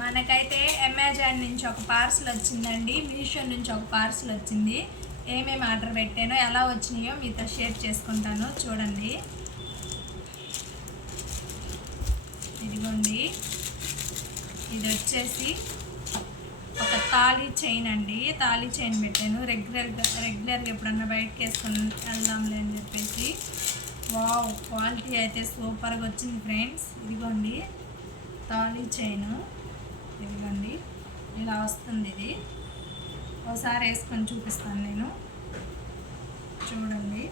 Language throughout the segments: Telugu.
మనకైతే అమెజాన్ నుంచి ఒక పార్సల్ వచ్చిందండి మీషో నుంచి ఒక పార్సల్ వచ్చింది. ఏమేమి ఆర్డర్ పెట్టానో ఎలా వచ్చినాయో మీతో షేర్ చేసుకుంటాను. చూడండి. ఇదిగోండి. ఇది వచ్చేసి ఒక తాళీ చైన్ అండి. తాళీ చైన్ పెట్టాను. రెగ్యులర్గా రెగ్యులర్గా ఎప్పుడన్నా బయటకు వేసుకొని వెళ్దాంలే అని చెప్పేసి. వావ్ క్వాలిటీ అయితే సూపర్గా వచ్చింది ఫ్రెండ్స్ ఇదిగోండి. తాళీ చైను ఇదిగోండి ఇలా వస్తుంది ఇది. ఒకసారి వేసుకొని చూపిస్తాను నేను. చూడండి.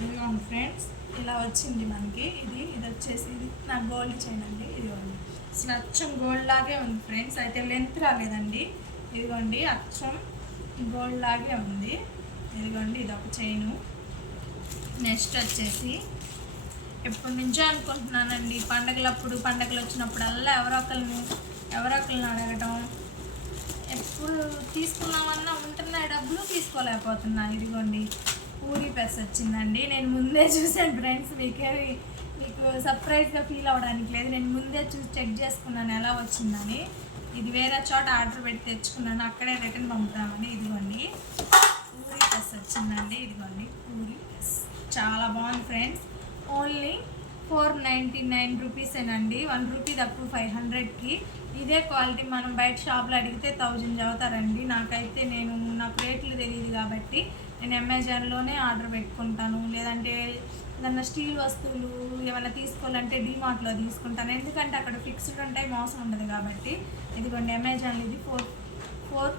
ఇదిగోండి ఫ్రెండ్స్ ఇలా వచ్చింది మనకి ఇది. ఇది వచ్చేసి ఇది నా గోల్డ్ చైన్ అండి. ఇదిగోండి. అసలు అచ్చం గోల్డ్ లాగే ఉంది ఫ్రెండ్స్. అయితే లెంత్ రాలేదండి. ఇదిగోండి అచ్చం గోల్డ్ లాగే ఉంది. ఇదిగోండి ఇది ఒక చైను. నెక్స్ట్ వచ్చేసి ఎప్పటి నుంచో అనుకుంటున్నానండి. పండగలప్పుడు పండగలు వచ్చినప్పుడల్లా ఎవరో ఒకరిని ఎవరో ఒకరిని అడగటం. ఎప్పుడు తీసుకున్నామన్నా ఉంటున్నాయి డబ్బులు తీసుకోలేకపోతున్నా. ఇదిగోండి పూరి పెస్ వచ్చిందండి. నేను ముందే చూశాను ఫ్రెండ్స్ మీకే మీకు సర్ప్రైజ్గా ఫీల్ అవ్వడానికి లేదు. నేను ముందే చూసి చెక్ చేసుకున్నాను ఎలా వచ్చిందని. ఇది వేరే చోట ఆర్డర్ పెట్టి తెచ్చుకున్నాను. అక్కడే రిటర్న్ పంపుతామని. ఇదిగోండి పూరి పెస్ వచ్చిందండి. ఇదిగోండి పూరి పెస్. చాలా బాగుంది friends. Only four ninety nine రూపీసేనండి one rupee తక్కువ ఫైవ్ హండ్రెడ్కి. ఇదే క్వాలిటీ మనం బయట షాప్లో అడిగితే థౌజండ్ చదువుతారండి. నాకైతే నేను నాకు రేట్లు తెలియదు కాబట్టి నేను అమెజాన్లోనే ఆర్డర్ పెట్టుకుంటాను. లేదంటే ఏదన్నా స్టీల్ వస్తువులు ఏమైనా తీసుకోవాలంటే డీమార్ట్లో తీసుకుంటాను. ఎందుకంటే అక్కడ ఫిక్స్డ్ ఉంటాయి మోసం ఉండదు కాబట్టి. ఇదిగోండి అమెజాన్ ఇది ఫోర్ ఫోర్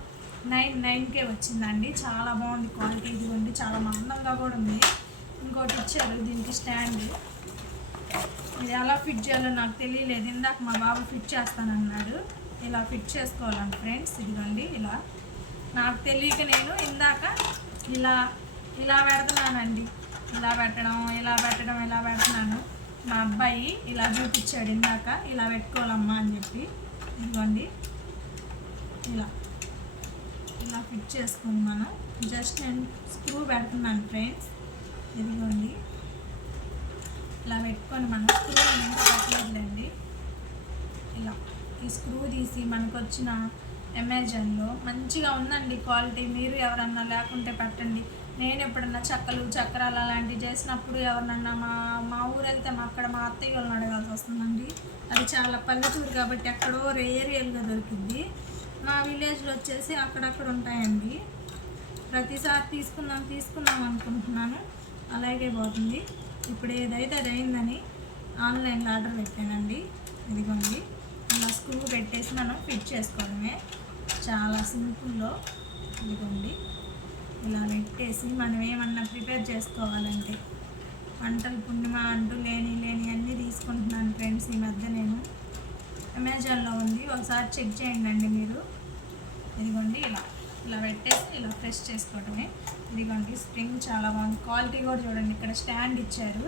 నైన్ నైన్కే వచ్చిందండి. చాలా బాగుంది క్వాలిటీ. ఇదిగోండి చాలా మందంగా కూడా ఉంది. ఇంకోటి ఇచ్చారు దీనికి స్టాండ్. ఇది ఎలా ఫిట్ చేయాలో నాకు తెలియలేదు. ఇందాక మా బాబు ఫిట్ చేస్తానన్నాడు. ఇలా ఫిట్ చేసుకోవాలండి ఫ్రెండ్స్ ఇదిగోండి ఇలా. నాకు తెలియక నేను ఇందాక ఇలా ఇలా పెడుతున్నానండి. ఇలా పెట్టడం ఇలా పెట్టడం ఇలా పెడుతున్నాను. మా అబ్బాయి ఇలా చూపించాడు ఇందాక. ఇలా పెట్టుకోవాలమ్మా అని చెప్పి. ఇదిగోండి. ఇలా. ఇలా ఫిట్ చేసుకుని మనం జస్ట్ నేను స్క్రూ పెడుతున్నాను ఫ్రెండ్స్. ఇదిగోండి. ఇలా పెట్టుకొని మనం స్క్రూ ఇంకా పెట్టలేదులేండి. ఇలా ఈ స్క్రూ తీసి మనకు వచ్చిన అమెజాన్లో మంచిగా ఉందండి క్వాలిటీ. మీరు ఎవరన్నా లేకుంటే పెట్టండి. నేను ఎప్పుడన్నా చెక్కలు చక్రాలు అలాంటివి చేసినప్పుడు ఎవరినన్నా మా మా ఊరు వెళ్తే మా అక్కడ మా అత్తయ్య వాళ్ళని అడగాల్సి వస్తుందండి. అది చాలా పల్లెటూరు కాబట్టి ఎక్కడో రేరియల్గా దొరికింది. మా విలేజ్లో వచ్చేసి అక్కడక్కడ ఉంటాయండి. ప్రతిసారి తీసుకుందాం తీసుకుందాం అనుకుంటున్నాను. అలాగే పోతుంది. ఇప్పుడు ఏదైతే అది అయిందని ఆన్లైన్లో ఆర్డర్ పెట్టానండి. ఇదిగోండి. ఇలా స్క్రూ పెట్టేసి మనం ఫిట్ చేసుకోవడమే. చాలా సింపుల్లో. ఇదిగోండి. ఇలా పెట్టేసి మనం ఏమన్నా ప్రిపేర్ చేసుకోవాలంటే వంటలు పుణ్యమ అంటూ లేని లేని అన్నీ తీసుకుంటున్నాను ఫ్రెండ్స్ ఈ మధ్య నేను. అమెజాన్లో ఉంది. ఒకసారి చెక్ చేయండి అండి మీరు. ఇదిగోండి ఇలా. ఇలా పెట్టేసి ఇలా ప్రెస్ చేసుకోవటమే. ఇదిగోండి స్ప్రింగ్ చాలా బాగుంది. క్వాలిటీ కూడా చూడండి ఇక్కడ స్టాండ్ ఇచ్చారు.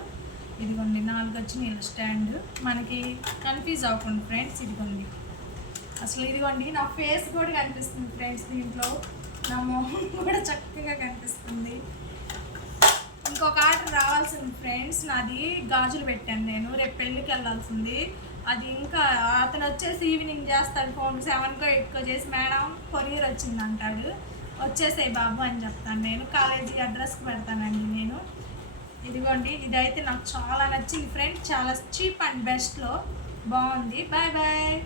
ఇదిగోండి నాలుగు వచ్చిన ఇలా స్టాండ్. మనకి కన్ఫ్యూజ్ అవ్వకుండా ఫ్రెండ్స్ ఇదిగోండి. అసలు ఇదిగోండి నా ఫేస్ కూడా కనిపిస్తుంది ఫ్రెండ్స్ దీంట్లో. నా మొహం కూడా చక్కగా కనిపిస్తుంది. ఇంకొక ఆర్డర్ రావాల్సింది ఫ్రెండ్స్ నాది గాజులు పెట్టాను నేను. రేపు పెళ్ళికి వెళ్ళాల్సింది. అది ఇంకా అతను వచ్చేసి ఈవినింగ్ చేస్తాడు ఫోన్ సెవెన్కో ఎయిట్కో చేసి మేడం కొరియర్ వచ్చింది అంటాడు. వచ్చేసాయి బాబు అని చెప్తాను. నేను కాలేజీ అడ్రస్కి పెడతానండి నేను. ఇదిగోండి ఇదైతే నాకు చాలా నచ్చింది ఫ్రెండ్. చాలా చీప్ అండ్ బెస్ట్లో బాగుంది. Bye bye.